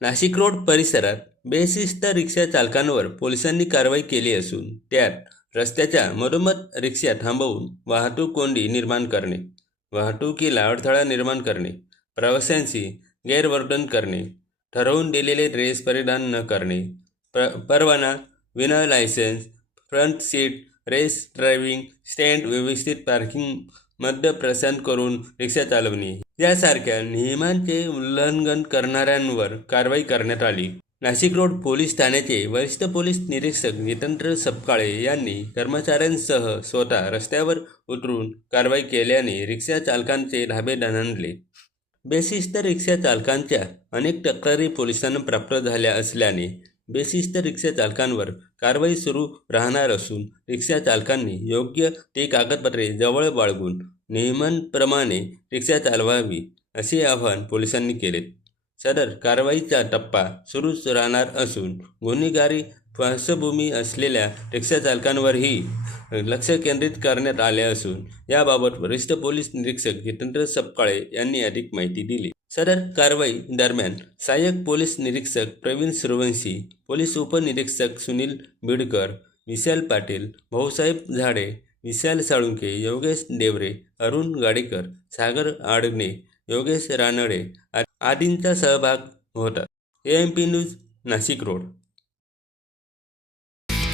Nashik road परिसरात बेशिस्त रिक्षा चालकांवर पोलिसांनी कारवाई केली असून त्यात रस्त्याच्या मधोमध रिक्षा थांबवून वाहतूक कोंडी निर्माण करणे वाहतुकीला अडथळा निर्माण करणे प्रवाशांशी गैरवर्तन करणे ठरवून दिलेले ड्रेस परिधान न करणे प्र परवाना विना licence front seat race driving stand व्यवस्थित पार्किंग मद्य प्रसान करून रिक्षा चालवणे. यासारख्या नियमांचे उल्लंघन करणाऱ्यांवर कारवाई करण्यात आली. नाशिक रोड पोलीस ठाण्याचे वरिष्ठ पोलीस निरीक्षक जितेंद्र सपकाळे यांनी कर्मचाऱ्यांसह स्वतः रस्त्यावर उतरून कारवाई केल्याने रिक्षा चालकांचे धाबे दणाणले. बेशिस्त रिक्षा चालकांच्या अनेक तक्रारी पोलिसांना प्राप्त झाल्या असल्याने बेशिस्त रिक्षा चालकांवर कारवाई सुरू राहणार असून रिक्षा चालकांनी योग्य ती कागदपत्रे जवळ बाळगून नियमांप्रमाणे रिक्षा चालवावी असे आवाहन पोलिसांनी केले. सदर कारवाईचा टप्पा सुरूच राहणार असून गुन्हेगारी पार्श्वभूमी असलेल्या रिक्षा चालकांवरही लक्ष केंद्रित करण्यात आले असून याबाबत वरिष्ठ पोलीस निरीक्षक जितेंद्र सपकाळे यांनी अधिक माहिती दिली. सदर कारवाई दरम्यान सहाय्यक पोलीस निरीक्षक प्रवीण सुरवंशी पोलीस उपनिरीक्षक सुनील बिडकर विशाल पाटील भाऊसाहेब झाडे विशाल साळुंके योगेश देवरे अरुण गाडेकर सागर आडगणे योगेश रानडे आदींचा सहभाग होता. A M P news Nashik road.